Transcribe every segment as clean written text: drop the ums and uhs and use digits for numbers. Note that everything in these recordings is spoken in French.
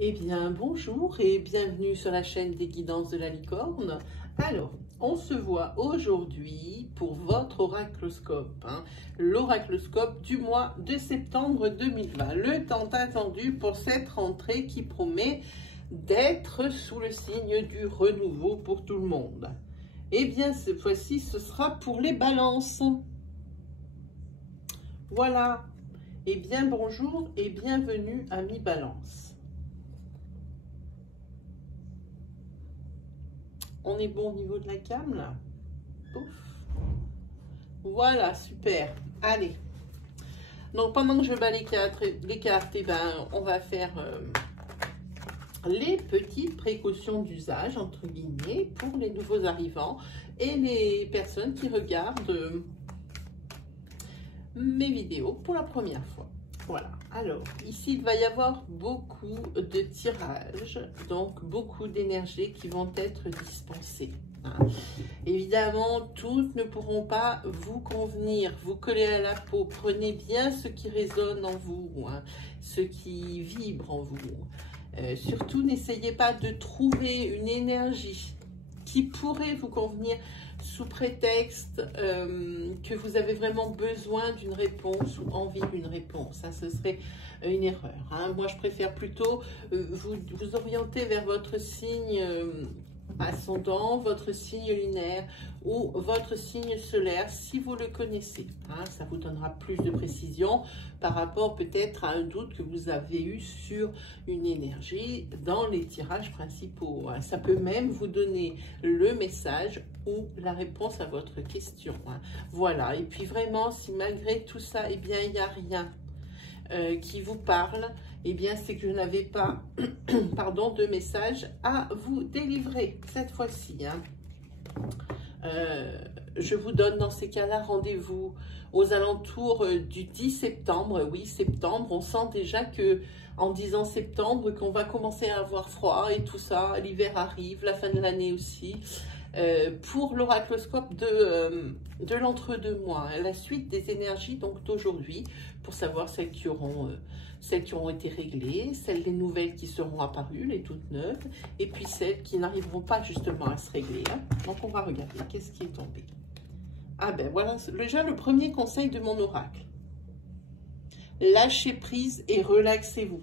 Eh bien, bonjour et bienvenue sur la chaîne des guidances de la licorne. Alors, on se voit aujourd'hui pour votre oracloscope, l'oracloscope du mois de septembre 2020, le temps attendu pour cette rentrée qui promet d'être sous le signe du renouveau pour tout le monde. Eh bien, cette fois-ci, ce sera pour les balances. Voilà. Eh bien, bonjour et bienvenue à mi-balance. On est bon au niveau de la cam là. Pouf. Voilà, super. Allez. Donc pendant que je bats les cartes, eh ben, on va faire les petites précautions d'usage, entre guillemets, pour les nouveaux arrivants et les personnes qui regardent mes vidéos pour la première fois. Voilà, alors ici il va y avoir beaucoup de tirages, donc beaucoup d'énergie qui vont être dispensées. Évidemment, toutes ne pourront pas vous convenir, vous coller à la peau. Prenez bien ce qui résonne en vous, ce qui vibre en vous. Surtout, n'essayez pas de trouver une énergie qui pourrait vous convenir sous prétexte que vous avez vraiment besoin d'une réponse ou envie d'une réponse. Ça, ce serait une erreur. Moi, je préfère plutôt vous orienter vers votre signe ascendant, votre signe lunaire ou votre signe solaire si vous le connaissez. Ça vous donnera plus de précision par rapport peut-être à un doute que vous avez eu sur une énergie dans les tirages principaux. Ça peut même vous donner le message ou la réponse à votre question. Voilà, et puis vraiment, si malgré tout ça, eh bien, il n'y a rien qui vous parle, eh bien, c'est que je n'avais pas pardon, de message à vous délivrer cette fois-ci. Je vous donne dans ces cas-là rendez-vous aux alentours du 10 septembre. Oui, septembre, on sent déjà que en disant septembre qu'on va commencer à avoir froid et tout ça, l'hiver arrive, la fin de l'année aussi. Pour l'oracloscope de l'entre-deux-mois, la suite des énergies donc d'aujourd'hui, pour savoir celles qui ont été réglées, celles des nouvelles qui seront apparues, les toutes neuves, et puis celles qui n'arriveront pas justement à se régler. Donc on va regarder qu'est-ce qui est tombé. Ah ben voilà, déjà le premier conseil de mon oracle. Lâchez prise et relaxez-vous.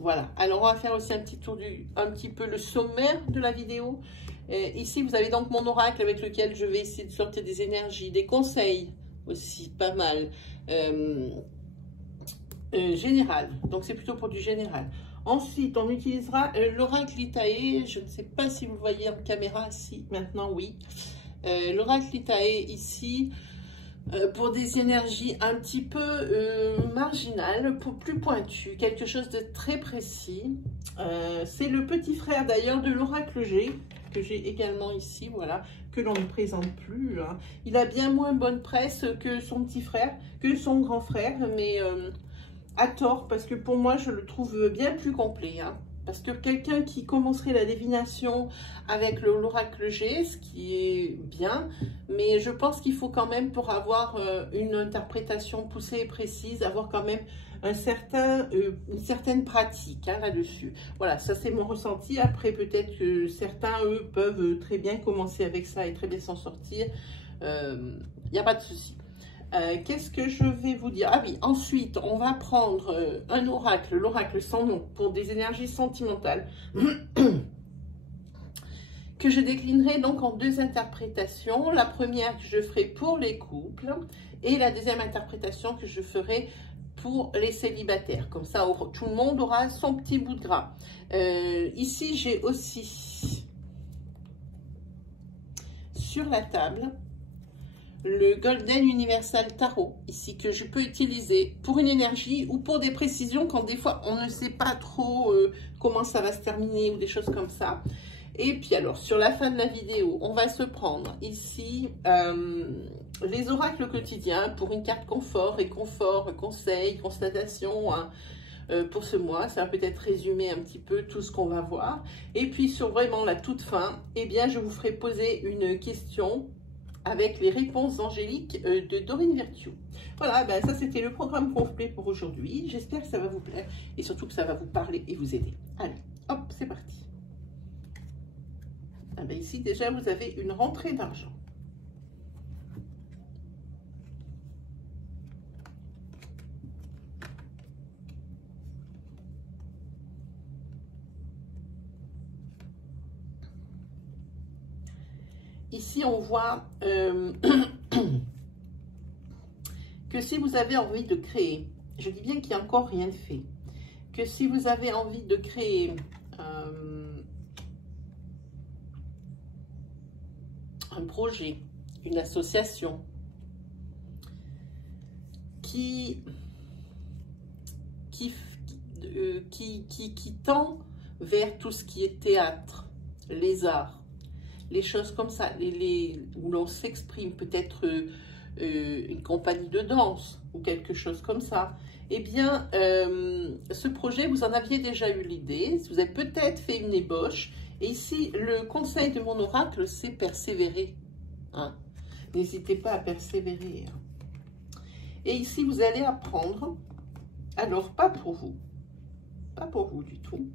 Voilà, alors on va faire aussi un petit tour un petit peu le sommaire de la vidéo. Ici, vous avez donc mon oracle avec lequel je vais essayer de sortir des énergies, des conseils aussi, pas mal. Général, donc c'est plutôt pour du général. Ensuite, on utilisera l'oracle Itae. Je ne sais pas si vous le voyez en caméra, si, maintenant oui. L'oracle Itae ici, pour des énergies un petit peu marginales, plus pointues, quelque chose de très précis. C'est le petit frère d'ailleurs de l'oracle G, que j'ai également ici, voilà, que l'on ne présente plus. Il a bien moins bonne presse que son petit frère, que son grand frère, mais à tort, parce que pour moi, je le trouve bien plus complet. Parce que quelqu'un qui commencerait la divination avec l'oracle G, ce qui est bien, mais je pense qu'il faut quand même, pour avoir une interprétation poussée et précise, avoir quand même une certaine pratique là-dessus. Voilà, ça c'est mon ressenti. Après, peut-être que certains, eux, peuvent très bien commencer avec ça et très bien s'en sortir. Il n'y a pas de souci. Qu'est-ce que je vais vous dire? Ah oui, ensuite, on va prendre un oracle, l'oracle sans nom, pour des énergies sentimentales, que je déclinerai donc en deux interprétations. La première que je ferai pour les couples, et la deuxième interprétation que je ferai pour les célibataires. Comme ça, tout le monde aura son petit bout de gras. Ici, j'ai aussi sur la table le Golden Universal Tarot, ici, que je peux utiliser pour une énergie ou pour des précisions quand des fois on ne sait pas trop comment ça va se terminer ou des choses comme ça. Et puis alors, sur la fin de la vidéo, on va se prendre ici les oracles quotidiens pour une carte confort, réconfort, conseil, constatation, pour ce mois. Ça va peut-être résumer un petit peu tout ce qu'on va voir. Et puis sur vraiment la toute fin, eh bien, je vous ferai poser une question avec les réponses angéliques de Dorine Virtue. Voilà, ben ça c'était le programme complet pour aujourd'hui. J'espère que ça va vous plaire et surtout que ça va vous parler et vous aider. Allez, hop, c'est parti. Ah ben ici déjà vous avez une rentrée d'argent. Ici, on voit que si vous avez envie de créer, je dis bien qu'il n'y a encore rien de fait, que si vous avez envie de créer un projet, une association qui tend vers tout ce qui est théâtre, les arts, les choses comme ça, où l'on s'exprime, peut-être une compagnie de danse ou quelque chose comme ça, eh bien, ce projet, vous en aviez déjà eu l'idée, vous avez peut-être fait une ébauche, et ici, le conseil de mon oracle, c'est persévérer. Hein. N'hésitez pas à persévérer. Hein. Et ici, vous allez apprendre, alors pas pour vous du tout,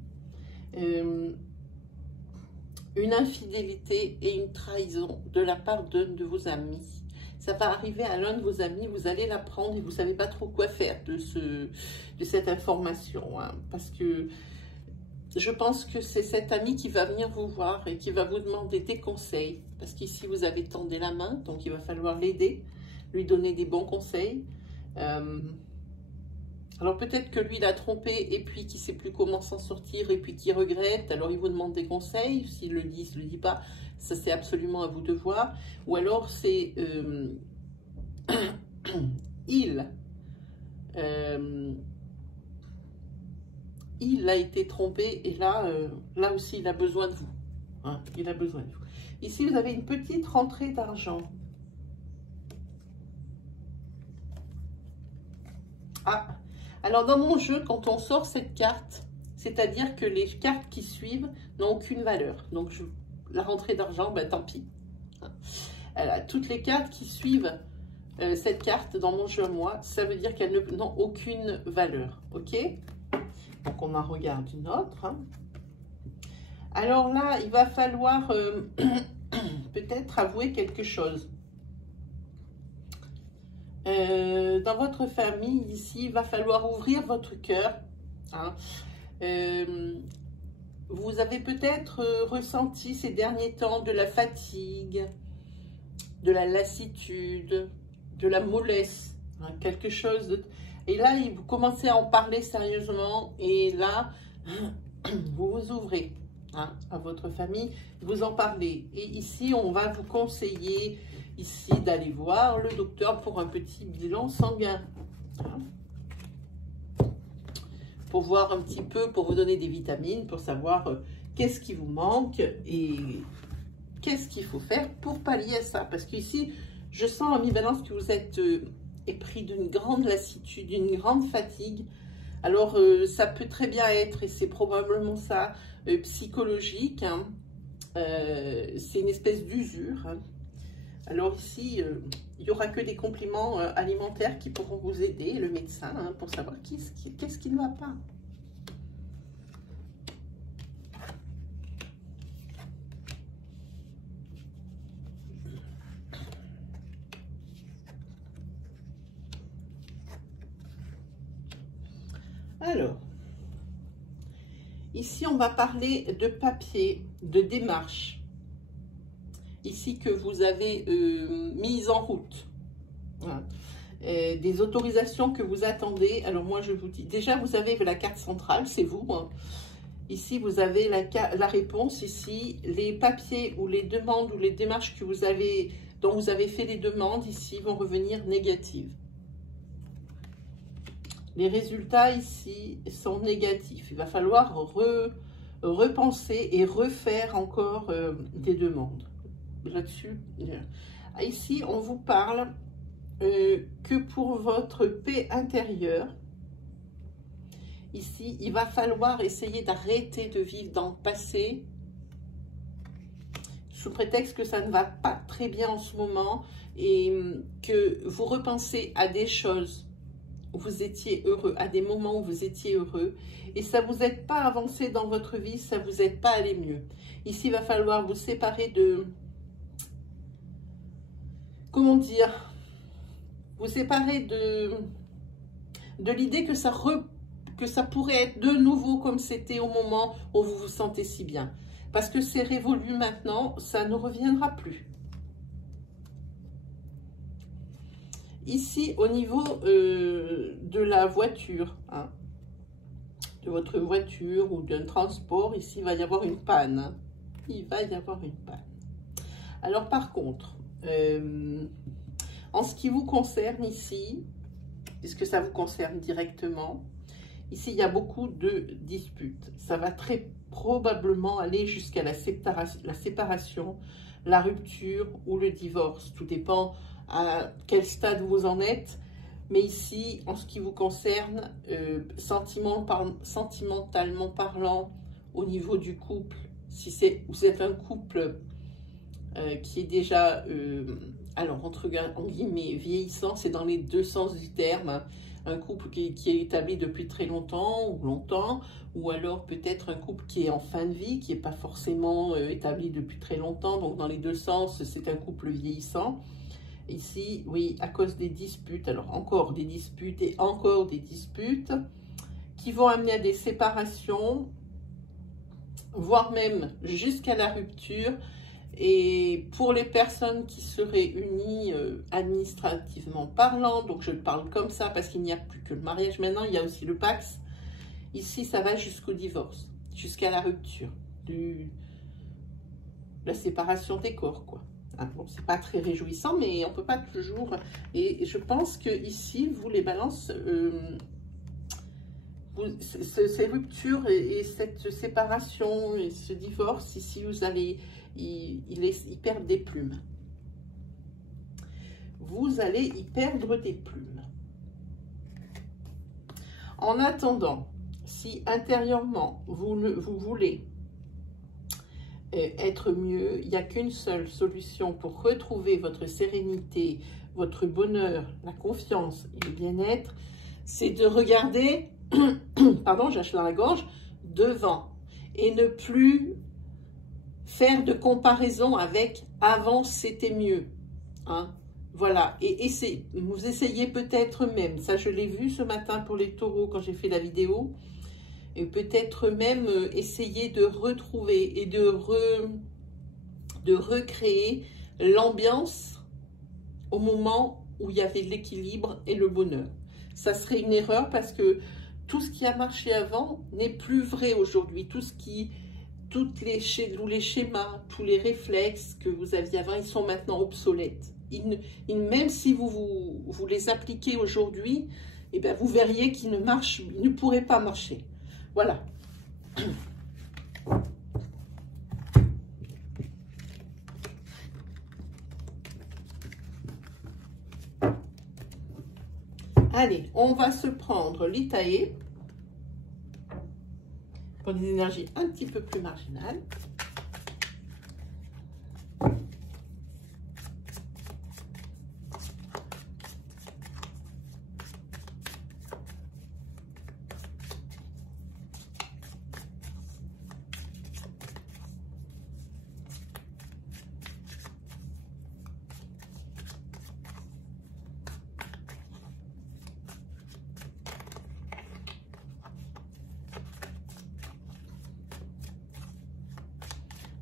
une infidélité et une trahison de la part d'un de vos amis. Ça va arriver à l'un de vos amis, vous allez l'apprendre et vous ne savez pas trop quoi faire de cette information. Hein, parce que je pense que c'est cet ami qui va venir vous voir et qui va vous demander des conseils. Parce qu'ici, vous avez tendu la main, donc il va falloir l'aider, lui donner des bons conseils. Alors peut-être que lui l'a trompé et puis qu'il ne sait plus comment s'en sortir et puis qu'il regrette, alors il vous demande des conseils, s'il le dit, s'il ne le dit pas, ça c'est absolument à vous de voir. Ou alors c'est il a été trompé et là, là aussi il a besoin de vous. Hein, il a besoin de vous. Ici vous avez une petite rentrée d'argent. Ah, alors dans mon jeu, quand on sort cette carte, c'est-à-dire que les cartes qui suivent n'ont aucune valeur. Donc la rentrée d'argent, ben, tant pis. Toutes les cartes qui suivent cette carte dans mon jeu, moi, ça veut dire qu'elles n'ont aucune valeur. Ok? Donc on en regarde une autre. Hein. Alors là, il va falloir peut-être avouer quelque chose. Dans votre famille, ici, il va falloir ouvrir votre cœur. Hein. Vous avez peut-être ressenti ces derniers temps de la fatigue, de la lassitude, de la mollesse, hein, quelque chose de... Et là, vous commencez à en parler sérieusement et là, vous vous ouvrez hein, à votre famille, vous en parlez. Et ici, on va vous conseiller ici d'aller voir le docteur pour un petit bilan sanguin. Hein, pour voir un petit peu, pour vous donner des vitamines, pour savoir qu'est-ce qui vous manque et qu'est-ce qu'il faut faire pour pallier à ça. Parce qu'ici, je sens en mi-balance que vous êtes épris d'une grande lassitude, d'une grande fatigue. Alors, ça peut très bien être, et c'est probablement ça, psychologique. Hein. C'est une espèce d'usure. Hein. Alors ici, il n'y aura que des compléments alimentaires qui pourront vous aider, le médecin, hein, pour savoir qu'est-ce qui ne va pas. Alors, ici, on va parler de papier, de démarche. Ici, que vous avez mise en route. Voilà. Des autorisations que vous attendez. Alors, moi, je vous dis, déjà, vous avez la carte centrale, c'est vous. Hein. Ici, vous avez la réponse. Ici, les papiers ou les demandes ou les démarches que vous avez, dont vous avez fait des demandes, ici, vont revenir négatives. Les résultats ici sont négatifs. Il va falloir repenser et refaire encore des demandes. Là-dessus, ici, on vous parle que pour votre paix intérieure, ici, il va falloir essayer d'arrêter de vivre dans le passé sous prétexte que ça ne va pas très bien en ce moment et que vous repensez à des choses où vous étiez heureux, à des moments où vous étiez heureux, et ça ne vous aide pas à avancer dans votre vie, ça ne vous aide pas à aller mieux. Ici, il va falloir vous séparer de... Comment dire? Vous séparer de l'idée que ça pourrait être de nouveau comme c'était au moment où vous vous sentez si bien. Parce que c'est révolu maintenant, ça ne reviendra plus. Ici, au niveau de la voiture, hein, de votre voiture ou d'un transport, ici, il va y avoir une panne. Hein. Il va y avoir une panne. Alors, par contre, en ce qui vous concerne ici, puisque ça vous concerne directement, ici, il y a beaucoup de disputes. Ça va très probablement aller jusqu'à la séparation, la rupture ou le divorce. Tout dépend à quel stade vous en êtes. Mais ici, en ce qui vous concerne, sentimentalement parlant, au niveau du couple, si vous êtes un couple qui est déjà, alors entre guillemets, vieillissant, c'est dans les deux sens du terme, hein. Un couple qui est établi depuis très longtemps, ou alors peut-être un couple qui est en fin de vie, qui n'est pas forcément établi depuis très longtemps, donc dans les deux sens, c'est un couple vieillissant. Ici, oui, à cause des disputes, alors encore des disputes et encore des disputes, qui vont amener à des séparations, voire même jusqu'à la rupture. Et pour les personnes qui seraient unies administrativement parlant, donc je parle comme ça parce qu'il n'y a plus que le mariage maintenant, il y a aussi le Pacs. Ici, ça va jusqu'au divorce, jusqu'à la rupture, la séparation des corps, quoi. Ah, bon, c'est pas très réjouissant, mais on peut pas toujours... Et je pense que ici, vous les balances, ces ruptures et cette séparation et ce divorce, ici, vous allez... Ils perdent des plumes. Vous allez y perdre des plumes. En attendant, si intérieurement, vous voulez être mieux, il n'y a qu'une seule solution pour retrouver votre sérénité, votre bonheur, la confiance et le bien-être, c'est de regarder, pardon, j'ai dans la gorge, devant et ne plus faire de comparaison avec avant c'était mieux. Hein? Voilà, et vous essayez peut-être même, ça je l'ai vu ce matin pour les taureaux quand j'ai fait la vidéo, et peut-être même essayer de retrouver et de recréer l'ambiance au moment où il y avait l'équilibre et le bonheur. Ça serait une erreur parce que tout ce qui a marché avant n'est plus vrai aujourd'hui. Tous les schémas, tous les réflexes que vous aviez avant, ils sont maintenant obsolètes. Même si vous les appliquez aujourd'hui, eh bien, vous verriez qu'ils ne pourraient pas marcher. Voilà. Allez, on va se prendre l'Itaé pour des énergies un petit peu plus marginales.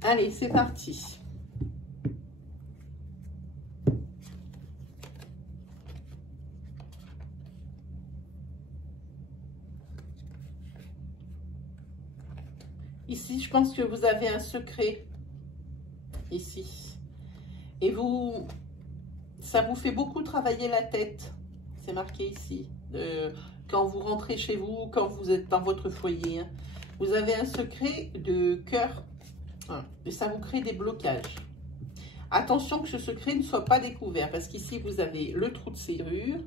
Allez, c'est parti. Ici, je pense que vous avez un secret. Ici. Et ça vous fait beaucoup travailler la tête. C'est marqué ici. Quand vous rentrez chez vous, quand vous êtes dans votre foyer. Hein. Vous avez un secret de cœur. Et ça vous crée des blocages. Attention que ce secret ne soit pas découvert, parce qu'ici vous avez le trou de serrure,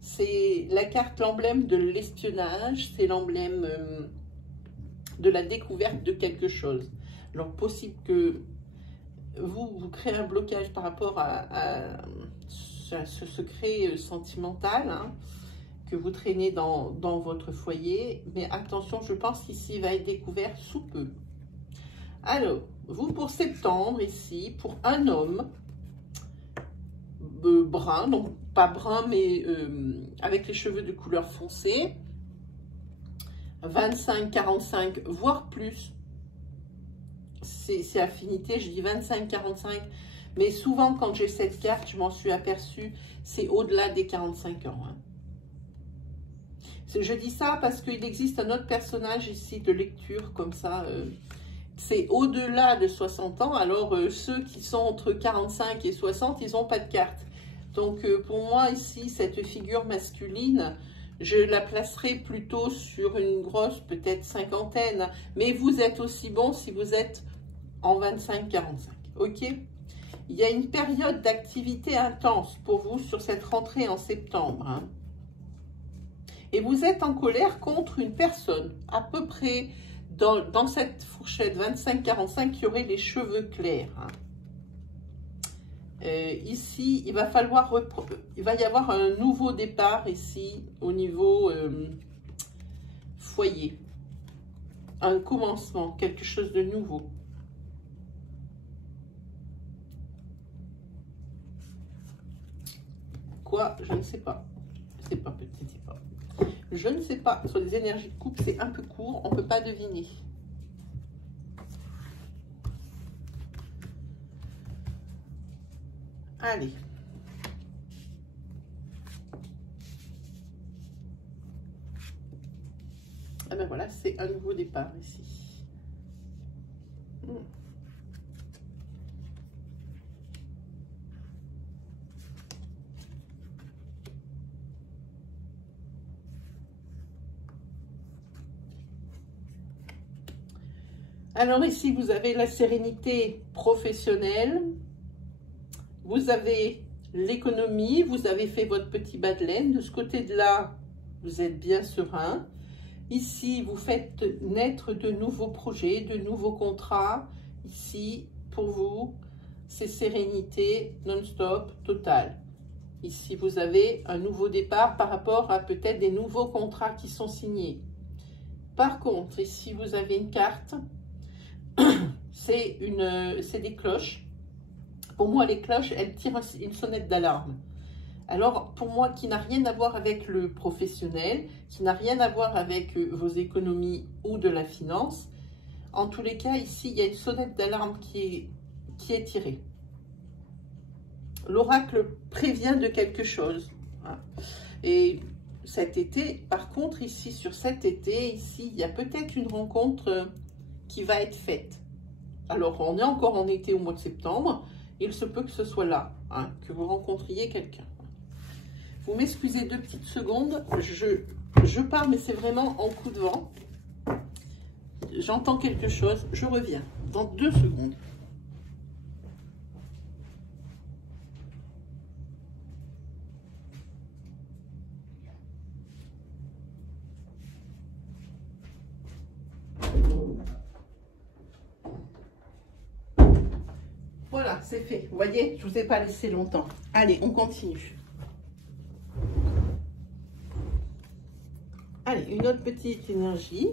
c'est la carte, l'emblème de l'espionnage, c'est l'emblème de la découverte de quelque chose. Alors possible que vous créez un blocage par rapport à ce secret sentimental, hein, que vous traînez dans votre foyer. Mais attention, je pense qu'ici, il va être découvert sous peu. Alors, vous pour septembre, ici, pour un homme brun, donc pas brun, mais avec les cheveux de couleur foncée, 25, 45, voire plus. C'est affinité, je dis 25, 45, mais souvent quand j'ai cette carte, je m'en suis aperçue, c'est au-delà des 45 ans. Hein. Je dis ça parce qu'il existe un autre personnage ici de lecture comme ça, c'est au-delà de 60 ans, alors ceux qui sont entre 45 et 60, ils n'ont pas de carte. Donc pour moi ici, cette figure masculine, je la placerai plutôt sur une grosse, peut-être cinquantaine, mais vous êtes aussi bon si vous êtes en 25-45, ok? Il y a une période d'activité intense pour vous sur cette rentrée en septembre. Hein. Et vous êtes en colère contre une personne, à peu près dans cette fourchette 25-45 qui aurait les cheveux clairs. Hein. Ici, il va y avoir un nouveau départ ici au niveau foyer. Un commencement, quelque chose de nouveau. Quoi? Je ne sais pas. Je ne sais pas, peut-être pas. Je ne sais pas. Sur les énergies de couple, c'est un peu court. On ne peut pas deviner. Allez. Ah ben voilà, c'est un nouveau départ ici. Alors ici, vous avez la sérénité professionnelle, vous avez l'économie, vous avez fait votre petit bas de laine. De ce côté de là, vous êtes bien serein. Ici, vous faites naître de nouveaux projets, de nouveaux contrats. Ici, pour vous, c'est sérénité non-stop totale. Ici, vous avez un nouveau départ par rapport à peut-être des nouveaux contrats qui sont signés. Par contre, ici, vous avez une carte. C'est des cloches. Pour moi, les cloches, elles tirent une sonnette d'alarme. Alors, pour moi, qui n'a rien à voir avec le professionnel, qui n'a rien à voir avec vos économies ou de la finance, en tous les cas, ici, il y a une sonnette d'alarme qui est tirée. L'oracle prévient de quelque chose. Et cet été, par contre, ici, sur cet été, ici, il y a peut-être une rencontre qui va être faite. Alors, on est encore en été au mois de septembre. Il se peut que ce soit là, hein, que vous rencontriez quelqu'un. Vous m'excusez 2 petites secondes. Je pars, mais c'est vraiment en coup de vent. J'entends quelque chose. Je reviens dans 2 secondes. Voilà, c'est fait. Vous voyez, je ne vous ai pas laissé longtemps. Allez, on continue. Allez, une autre petite énergie.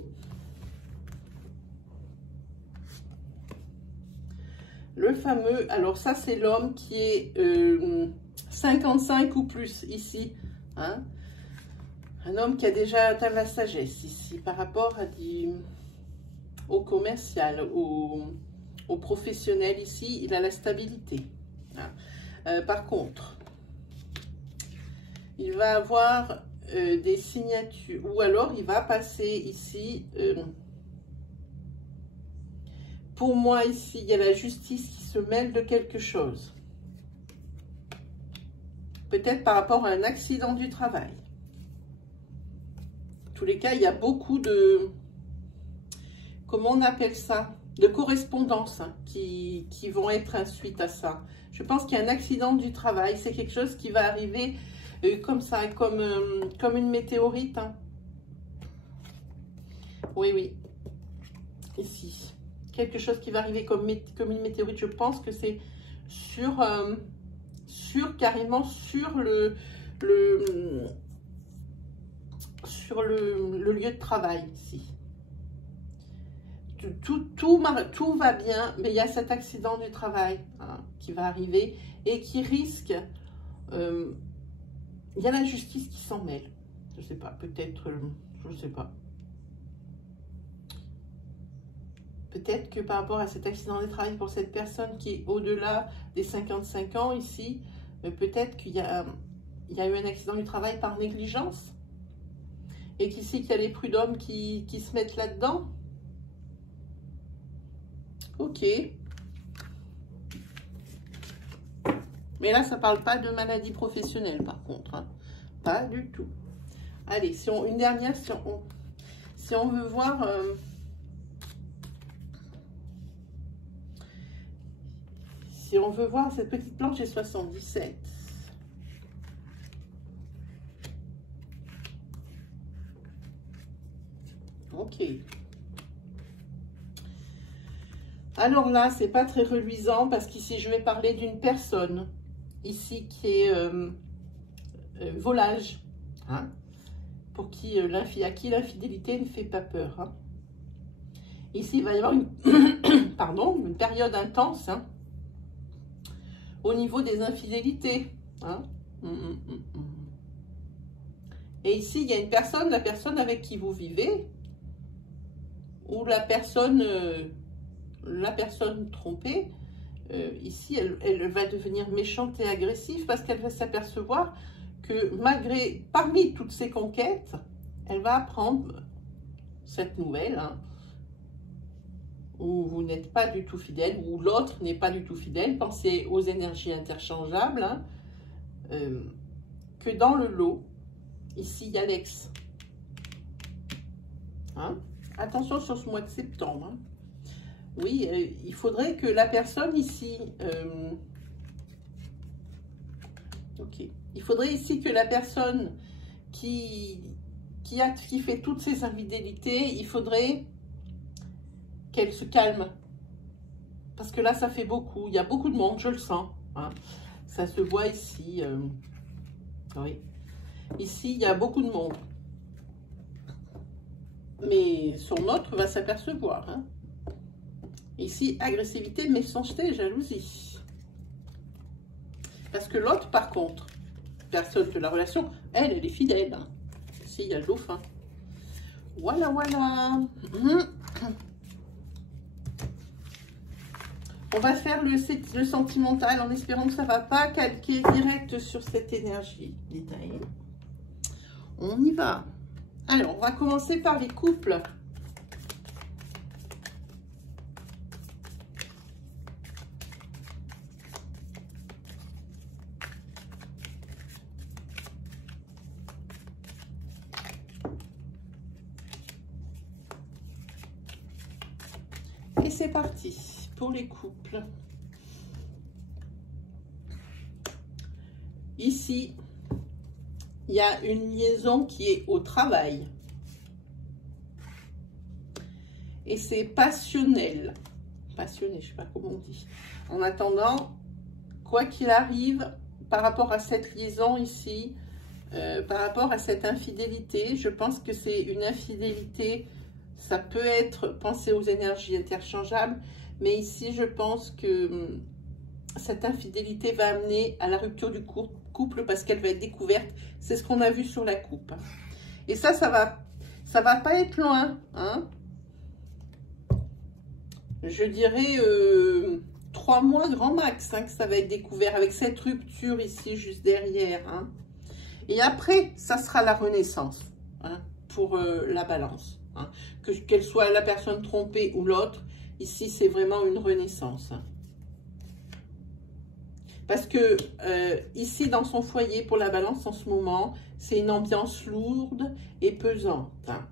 Le fameux, alors ça c'est l'homme qui est 55 ou plus ici. Hein? Un homme qui a déjà atteint la sagesse ici par rapport à au commercial, au professionnel ici, il a la stabilité. Hein? Par contre, il va avoir des signatures, ou alors il va passer ici, pour moi ici, il y a la justice qui se mêle de quelque chose. Peut-être par rapport à un accident du travail. En tous les cas, il y a beaucoup de, comment on appelle ça, de correspondances hein, qui vont être suite à ça. Je pense qu'il y a un accident du travail, c'est quelque chose qui va arriver comme ça, comme une météorite. Hein. Oui, oui, ici. quelque chose qui va arriver comme une météorite. Je pense que c'est carrément sur le lieu de travail ici. Tout va bien, mais il y a cet accident du travail hein, qui va arriver et qui risque... il y a la justice qui s'en mêle. Je sais pas, peut-être... je sais pas. Peut-être que par rapport à cet accident du travail pour cette personne qui est au-delà des 55 ans ici, peut-être qu'il y a eu un accident du travail par négligence. Et qu'ici, qu'il y a les prud'hommes qui se mettent là-dedans. Ok. Mais là, ça ne parle pas de maladie professionnelle, par contre. Hein. Pas du tout. Allez, une dernière, si on veut voir... si on veut voir cette petite planche, j'ai 77. Ok. Alors là, c'est pas très reluisant parce qu'ici, je vais parler d'une personne ici qui est volage, hein, pour qui à qui l'infidélité ne fait pas peur. Hein. Ici, il va y avoir une période intense hein, au niveau des infidélités. Hein. Et ici, il y a une personne, la personne avec qui vous vivez, ou la personne trompée, ici, elle va devenir méchante et agressive parce qu'elle va s'apercevoir que parmi toutes ses conquêtes, elle va apprendre cette nouvelle, hein, où vous n'êtes pas du tout fidèle, où l'autre n'est pas du tout fidèle. Pensez aux énergies interchangeables, hein, que dans le lot, ici, il y a l'ex. Hein? Attention sur ce mois de septembre. Hein. Oui, il faudrait que la personne ici... ok. Il faudrait ici que la personne qui fait toutes ces infidélités, il faudrait qu'elle se calme. Parce que là, ça fait beaucoup. Il y a beaucoup de monde, je le sens. Hein. Ça se voit ici. Oui. Ici, il y a beaucoup de monde. Mais son autre va s'apercevoir. Hein. Ici, agressivité, méchanceté, jalousie. Parce que l'autre, par contre, personne de la relation, elle est fidèle. Hein. Ici, il y a le dauphin. Voilà, voilà. On va faire le sentimental en espérant que ça ne va pas calquer direct sur cette énergie détaillée. On y va. Alors, on va commencer par les couples. Et c'est parti pour les couples. Ici, il y a une liaison qui est au travail. Et c'est passionnel. Passionné, je ne sais pas comment on dit. En attendant, quoi qu'il arrive, par rapport à cette liaison ici, par rapport à cette infidélité, je pense que c'est une infidélité, ça peut être, pensez aux énergies interchangeables, mais ici, je pense que cette infidélité va amener à la rupture du couple parce qu'elle va être découverte. C'est ce qu'on a vu sur la coupe. Et ça va pas être loin. Hein. Je dirais 3 mois grand max hein, que ça va être découvert avec cette rupture ici juste derrière. Hein. Et après, ça sera la renaissance hein, pour la balance. Hein. Qu'elle soit la personne trompée ou l'autre, ici c'est vraiment une renaissance. Hein. Parce que ici, dans son foyer, pour la balance en ce moment, c'est une ambiance lourde et pesante. Hein.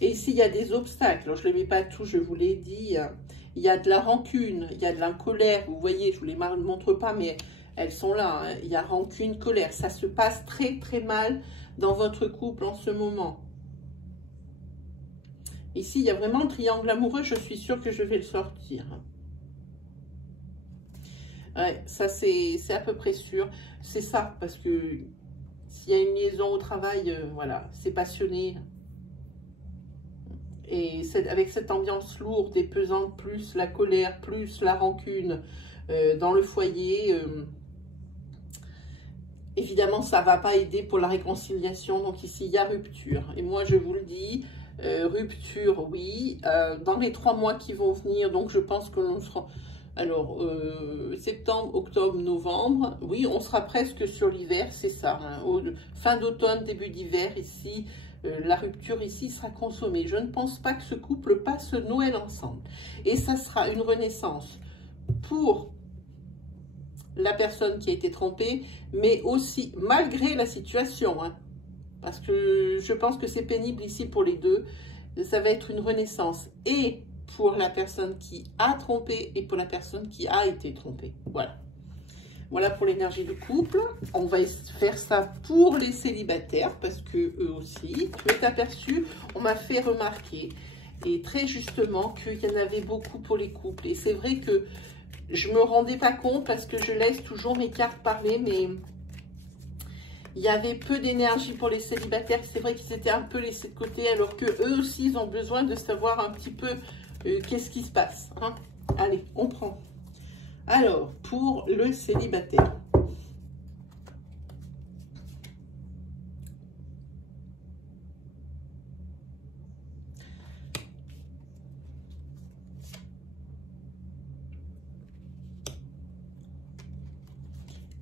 Et ici, il y a des obstacles. Alors, je ne les mets pas tous, je vous l'ai dit. Hein. Il y a de la rancune, il y a de la colère. Vous voyez, je ne vous les montre pas, mais elles sont là. Hein. Il y a rancune, colère. Ça se passe très, très mal dans votre couple en ce moment. Ici, il y a vraiment un triangle amoureux, je suis sûre que je vais le sortir. Ouais, ça c'est à peu près sûr. C'est ça, parce que s'il y a une liaison au travail, voilà, c'est passionné. Et avec cette ambiance lourde et pesante, plus la colère, plus la rancune dans le foyer, évidemment, ça ne va pas aider pour la réconciliation. Donc ici, il y a rupture. Et moi, je vous le dis, rupture, oui. Dans les 3 mois qui vont venir, donc je pense que l'on sera... Alors, septembre, octobre, novembre, oui, on sera presque sur l'hiver, c'est ça. Hein, fin d'automne, début d'hiver, ici, la rupture ici sera consommée. Je ne pense pas que ce couple passe Noël ensemble. Et ça sera une renaissance pour la personne qui a été trompée, mais aussi malgré la situation. Hein, parce que je pense que c'est pénible ici pour les deux. Ça va être une renaissance. Et pour la personne qui a trompé et pour la personne qui a été trompée. Voilà. Voilà pour l'énergie du couple. On va faire ça pour les célibataires parce que eux aussi, tu es aperçu, on m'a fait remarquer et très justement qu'il y en avait beaucoup pour les couples. Et c'est vrai que je me rendais pas compte parce que je laisse toujours mes cartes parler, mais il y avait peu d'énergie pour les célibataires. C'est vrai qu'ils étaient un peu laissés de côté alors que eux aussi, ils ont besoin de savoir un petit peu qu'est-ce qui se passe. Hein. Allez, on prend. Alors, pour le célibataire.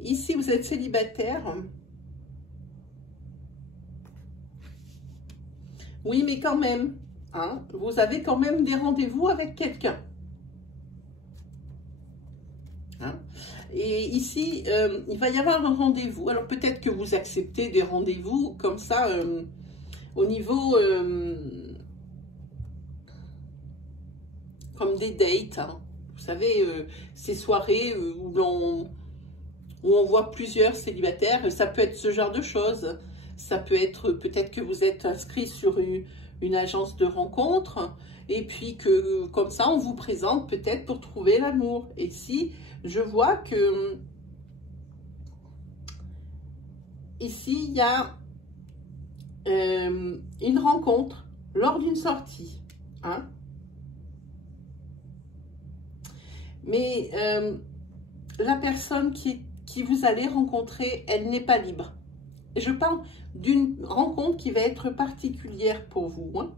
Ici, vous êtes célibataire. Oui, mais quand même, hein, vous avez quand même des rendez-vous avec quelqu'un. Hein. Et ici, il va y avoir un rendez-vous. Alors peut-être que vous acceptez des rendez-vous comme ça au niveau comme des dates. Hein. Vous savez, ces soirées où on voit plusieurs célibataires. Ça peut être ce genre de choses. Ça peut être peut-être que vous êtes inscrit sur une agence de rencontre et puis que comme ça, on vous présente peut-être pour trouver l'amour. Et ici, je vois que ici, il y a une rencontre lors d'une sortie. Hein. Mais la personne qui vous allez rencontrer, elle n'est pas libre. Et je parle d'une rencontre qui va être particulière pour vous. Hein.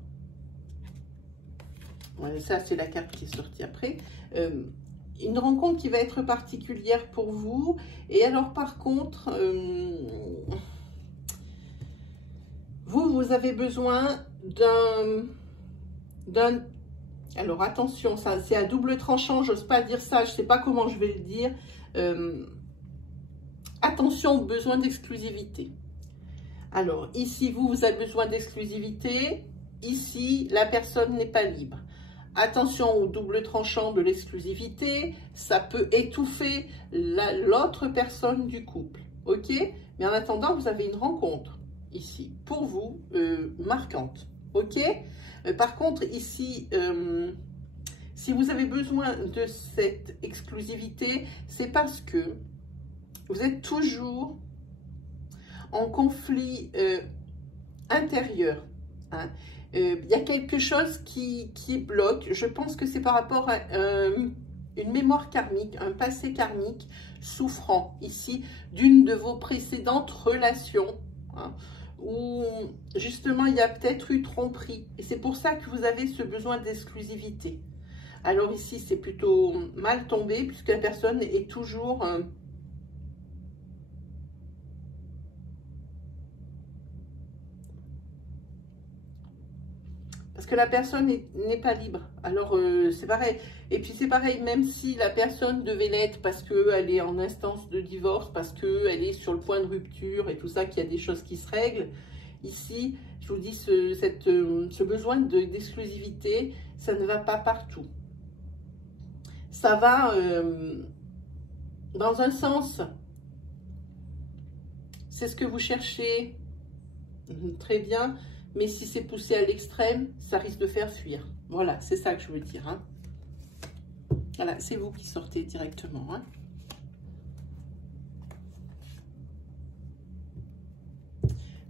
Ouais, ça, c'est la carte qui est sortie après. Une rencontre qui va être particulière pour vous. Et alors, par contre, vous avez besoin d'un... Alors, attention, ça c'est à double tranchant. J'ose pas dire ça. Je sais pas comment je vais le dire. Attention aux besoins d'exclusivité. Alors, ici, vous avez besoin d'exclusivité. Ici, la personne n'est pas libre. Attention au double tranchant de l'exclusivité. Ça peut étouffer l'autre personne du couple. OK? Mais en attendant, vous avez une rencontre ici, pour vous, marquante. OK? Par contre, ici, si vous avez besoin de cette exclusivité, c'est parce que vous êtes toujours en conflit intérieur. Hein. Il y a quelque chose qui bloque. Je pense que c'est par rapport à une mémoire karmique, un passé karmique souffrant ici d'une de vos précédentes relations. Hein, où justement il y a peut-être eu tromperie. Et c'est pour ça que vous avez ce besoin d'exclusivité. Alors ici, c'est plutôt mal tombé puisque la personne est toujours... parce que la personne n'est pas libre. Alors, c'est pareil. Et puis, c'est pareil, même si la personne devait l'être parce qu'elle est en instance de divorce, parce qu'elle est sur le point de rupture et tout ça, qu'il y a des choses qui se règlent. Ici, je vous dis, ce besoin d'exclusivité, ça ne va pas partout. Ça va dans un sens. C'est ce que vous cherchez. Très bien. mais si c'est poussé à l'extrême, ça risque de faire fuir. Voilà, c'est ça que je veux dire. Hein. Voilà, c'est vous qui sortez directement. Hein.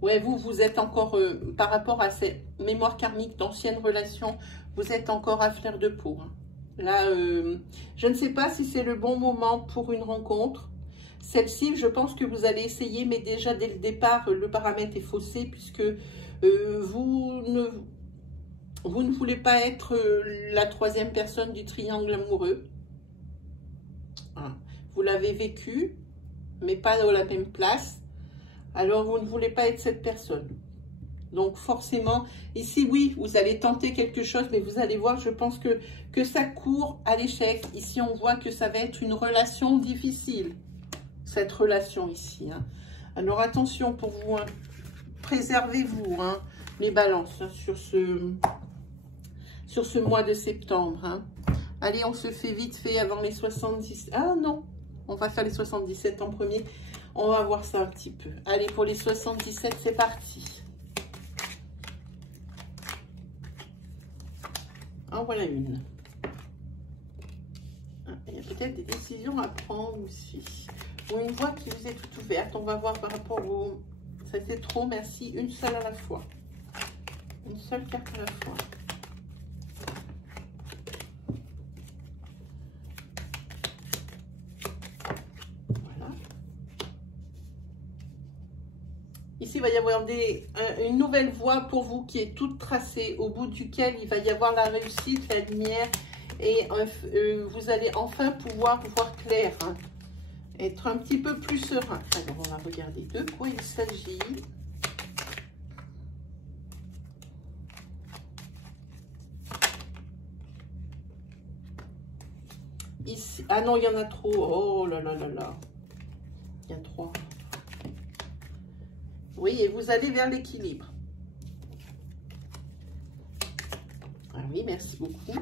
Ouais, vous êtes encore, par rapport à ces mémoires karmiques d'anciennes relations, vous êtes encore à fleur de peau. Hein. Là, je ne sais pas si c'est le bon moment pour une rencontre. Celle-ci, je pense que vous allez essayer, mais déjà dès le départ, le paramètre est faussé puisque vous ne voulez pas être la troisième personne du triangle amoureux. Hein. Vous l'avez vécu, mais pas dans la même place. Alors, vous ne voulez pas être cette personne. Donc, forcément, ici, oui, vous allez tenter quelque chose, mais vous allez voir, je pense que ça court à l'échec. Ici, on voit que ça va être une relation difficile, cette relation ici. Hein. Alors, attention pour vous, hein. Préservez-vous, hein, les balances, hein, sur ce mois de septembre. Hein. Allez, on se fait vite fait avant les 70. Ah non, on va faire les 77 en premier. On va voir ça un petit peu. Allez, pour les 77, c'est parti. En voilà une. Ah, il y a peut-être des décisions à prendre aussi. Ou une voie qui vous est toute ouverte. On va voir par rapport au... C'était trop, merci. Une seule à la fois. Une seule carte à la fois. Ici, il va y avoir une nouvelle voie pour vous qui est toute tracée, au bout duquel il va y avoir la réussite, la lumière, et vous allez enfin pouvoir voir clair, hein, être un petit peu plus serein. Alors, on va regarder de quoi il s'agit. Ici, ah non, il y en a trop. Oh là là là là. Il y a 3. Oui, et vous allez vers l'équilibre. Ah oui, merci beaucoup.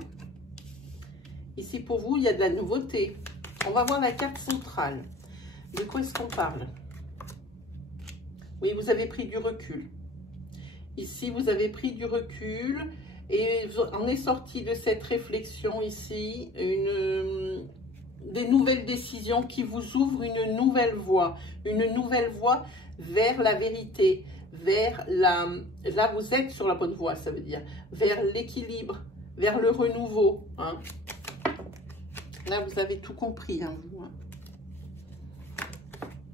Ici, pour vous, il y a de la nouveauté. On va voir la carte centrale. De quoi est-ce qu'on parle? Oui, vous avez pris du recul. Ici, vous avez pris du recul et on est sorti de cette réflexion ici, des nouvelles décisions qui vous ouvrent une nouvelle voie vers la vérité, vers la... Là, vous êtes sur la bonne voie, ça veut dire, vers l'équilibre, vers le renouveau. Hein. Là, vous avez tout compris, hein, vous. Hein.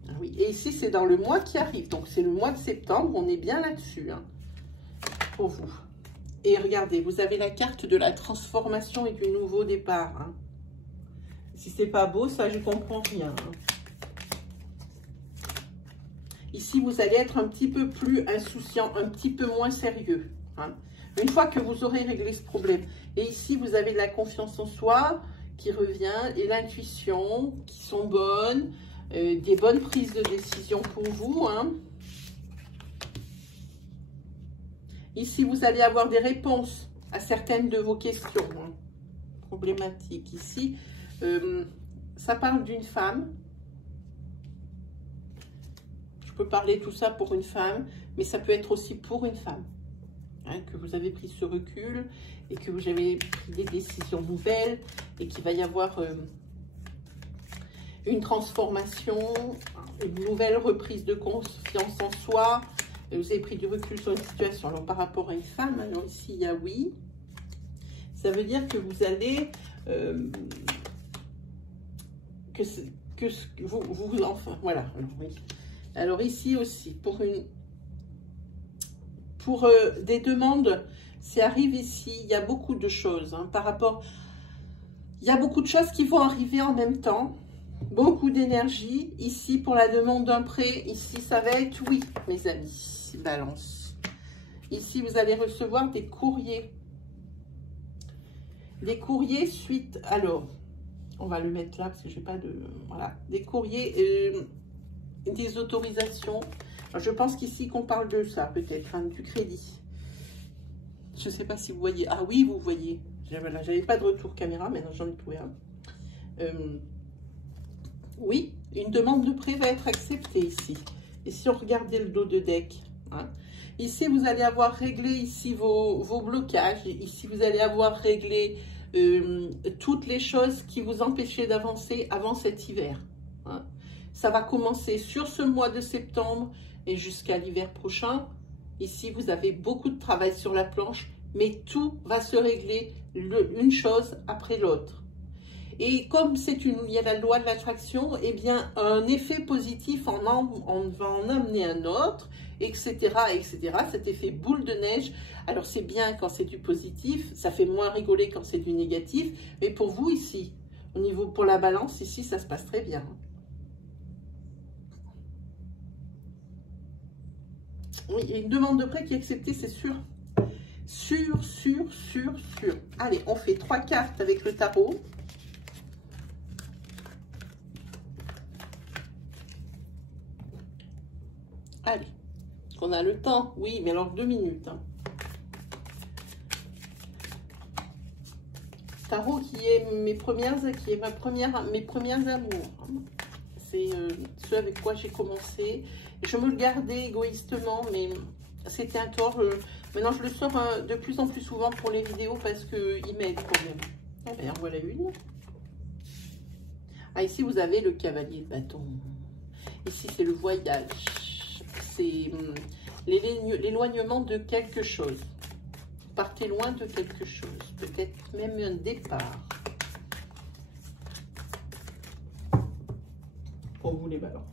Ah oui. Et ici, c'est dans le mois qui arrive, donc c'est le mois de septembre, on est bien là-dessus, hein, pour vous. Et regardez, vous avez la carte de la transformation et du nouveau départ. Hein. Si c'est pas beau, ça, je comprends rien. Hein. Ici, vous allez être un petit peu plus insouciant, un petit peu moins sérieux. Hein. Une fois que vous aurez réglé ce problème. Et ici, vous avez la confiance en soi qui revient et l'intuition qui sont bonnes. Des bonnes prises de décision pour vous. Hein. Ici, vous allez avoir des réponses à certaines de vos questions. Hein. Problématiques. Ici, ça parle d'une femme. Je peux parler tout ça pour une femme, mais ça peut être aussi pour une femme. Hein, que vous avez pris ce recul et que vous avez pris des décisions nouvelles et qu'il va y avoir une transformation, une nouvelle reprise de confiance en soi. Et vous avez pris du recul sur une situation. Alors, par rapport à une femme, alors ici, il y a oui. Ça veut dire que vous allez... enfin, voilà. Alors, oui. Alors ici aussi, pour des demandes, ça arrive ici, il y a beaucoup de choses. Hein, par rapport... Il y a beaucoup de choses qui vont arriver en même temps. Beaucoup d'énergie. Ici, pour la demande d'un prêt, ici, ça va être oui, mes amis. Balance. Ici, vous allez recevoir des courriers. Des courriers suite... Alors, on va le mettre là parce que je n'ai pas de... Voilà. Des courriers, des autorisations. Alors, je pense qu'ici, qu'on parle de ça, peut-être, hein, du crédit. Je ne sais pas si vous voyez. Ah oui, vous voyez. Voilà, j'avais pas de retour caméra, maintenant j'en ai trouvé un. Oui, une demande de prêt va être acceptée ici. Et si on regardait le dos de deck, Hein. Ici, vous allez avoir réglé ici vos blocages. Ici, vous allez avoir réglé toutes les choses qui vous empêchaient d'avancer avant cet hiver. Hein. Ça va commencer sur ce mois de septembre et jusqu'à l'hiver prochain. Ici, vous avez beaucoup de travail sur la planche, mais tout va se régler une chose après l'autre. Et comme il y a la loi de l'attraction, eh bien, un effet positif, on va en amener un autre, etc., etc. Cet effet boule de neige. Alors, c'est bien quand c'est du positif, ça fait moins rigoler quand c'est du négatif. Mais pour vous, ici, au niveau pour la balance, ici, ça se passe très bien. Oui, il y a une demande de prêt qui est acceptée, c'est sûr. Sûr, sûr, sûr, sûr. Allez, on fait 3 cartes avec le tarot. Allez, on a le temps. Oui, mais alors 2 minutes. Hein. Tarot qui est mes premiers amours. C'est ce avec quoi j'ai commencé. Je me le gardais égoïstement, mais c'était un tort. Maintenant, je le sors de plus en plus souvent pour les vidéos parce qu'il m'aide quand même. Ah, ben, en voilà une. Ah, ici, vous avez le cavalier de bâton. Ici, c'est le voyage. C'est l'éloignement de quelque chose. Vous partez loin de quelque chose. Peut-être même un départ. Pour vous, les balances.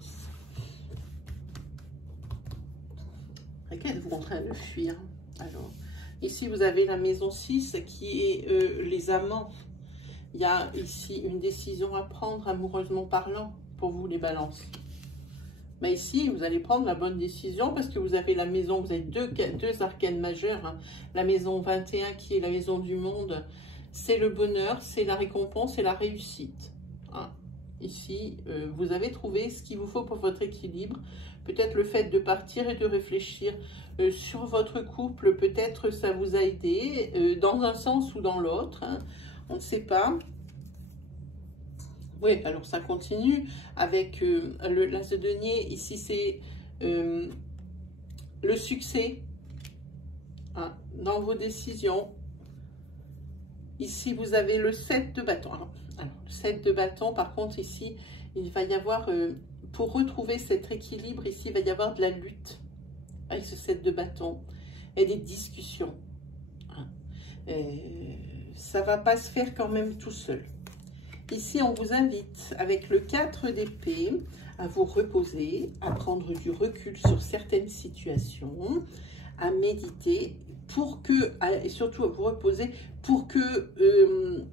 Êtes-vous en train de fuir? Alors, ici, vous avez la maison 6 qui est les amants. Il y a ici une décision à prendre, amoureusement parlant, pour vous, les balances. Mais ici, vous allez prendre la bonne décision parce que vous avez la maison, vous avez deux arcanes majeures. Hein. La maison 21 qui est la maison du monde, c'est le bonheur, c'est la récompense et la réussite. Hein. Ici, vous avez trouvé ce qu'il vous faut pour votre équilibre. Peut-être le fait de partir et de réfléchir sur votre couple, peut-être ça vous a aidé dans un sens ou dans l'autre. Hein. On ne sait pas. Oui, alors ça continue avec l'as de denier. Ici, c'est le succès hein, dans vos décisions. Ici, vous avez le 7 de bâton. Alors, le 7 de bâton, par contre, ici, il va y avoir, pour retrouver cet équilibre, ici, il va y avoir de la lutte avec ce 7 de bâton et des discussions. Hein. Ça ne va pas se faire quand même tout seul. Ici, on vous invite, avec le 4 d'épée, à vous reposer, à prendre du recul sur certaines situations, à méditer, et surtout à vous reposer, pour que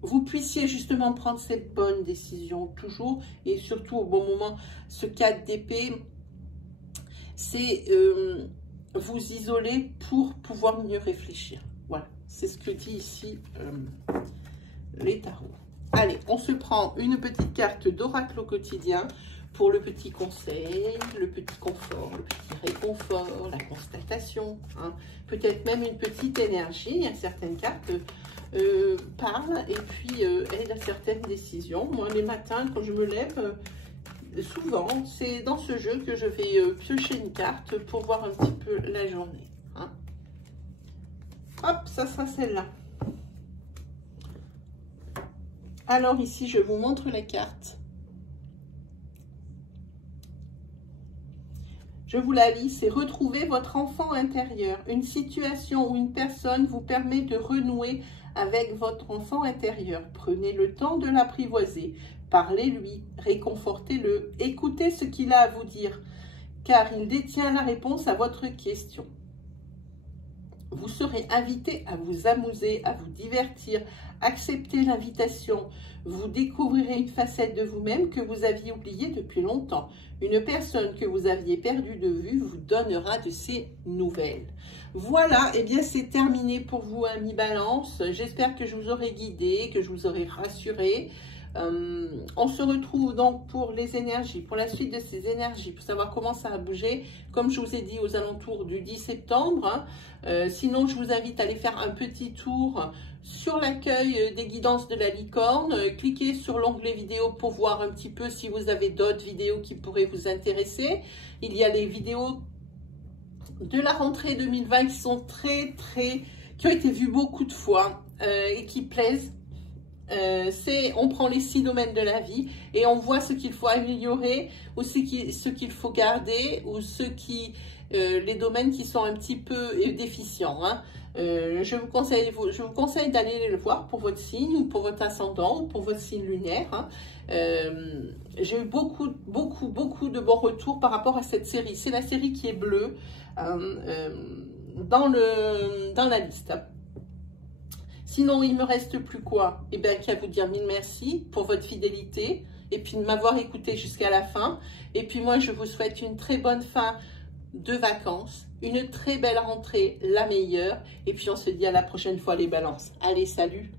vous puissiez justement prendre cette bonne décision toujours, et surtout au bon moment. Ce 4 d'épée, c'est vous isoler pour pouvoir mieux réfléchir. Voilà, c'est ce que dit ici les tarots. Allez, on se prend une petite carte d'oracle au quotidien pour le petit conseil, le petit confort, le petit réconfort, la constatation. Hein. Peut-être même une petite énergie. Certaines cartes parlent et puis aident à certaines décisions. Moi, les matins, quand je me lève, souvent, c'est dans ce jeu que je vais piocher une carte pour voir un petit peu la journée. Hein. Hop, ça sera celle-là. Alors ici, je vous montre la carte. Je vous la lis, c'est retrouver votre enfant intérieur. Une situation ou une personne vous permet de renouer avec votre enfant intérieur. Prenez le temps de l'apprivoiser. Parlez-lui, réconfortez-le, écoutez ce qu'il a à vous dire, car il détient la réponse à votre question. Vous serez invité à vous amuser, à vous divertir, acceptez l'invitation. Vous découvrirez une facette de vous-même que vous aviez oubliée depuis longtemps. Une personne que vous aviez perdue de vue vous donnera de ses nouvelles. Voilà, et bien c'est terminé pour vous, amis Balance. J'espère que je vous aurai guidé, que je vous aurai rassuré. On se retrouve donc pour les énergies, pour la suite de ces énergies, pour savoir comment ça a bougé, comme je vous ai dit, aux alentours du 10 septembre. Sinon, je vous invite à aller faire un petit tour sur l'accueil des guidances de la licorne. Cliquez sur l'onglet vidéo pour voir un petit peu si vous avez d'autres vidéos qui pourraient vous intéresser. Il y a les vidéos de la rentrée 2020 qui sont qui ont été vues beaucoup de fois et qui plaisent. On prend les 6 domaines de la vie et on voit ce qu'il faut améliorer ou ce qu'il faut garder ou les domaines qui sont un petit peu déficients. Hein. Je vous conseille d'aller le voir pour votre signe ou pour votre ascendant ou pour votre signe lunaire. Hein. J'ai eu beaucoup de bons retours par rapport à cette série. C'est la série qui est bleue dans la liste. Sinon, il me reste plus quoi? Eh bien, qu'à vous dire mille merci pour votre fidélité et puis de m'avoir écouté jusqu'à la fin. Et puis moi, je vous souhaite une très bonne fin de vacances, une très belle rentrée, la meilleure. Et puis, on se dit à la prochaine fois, les balances. Allez, salut!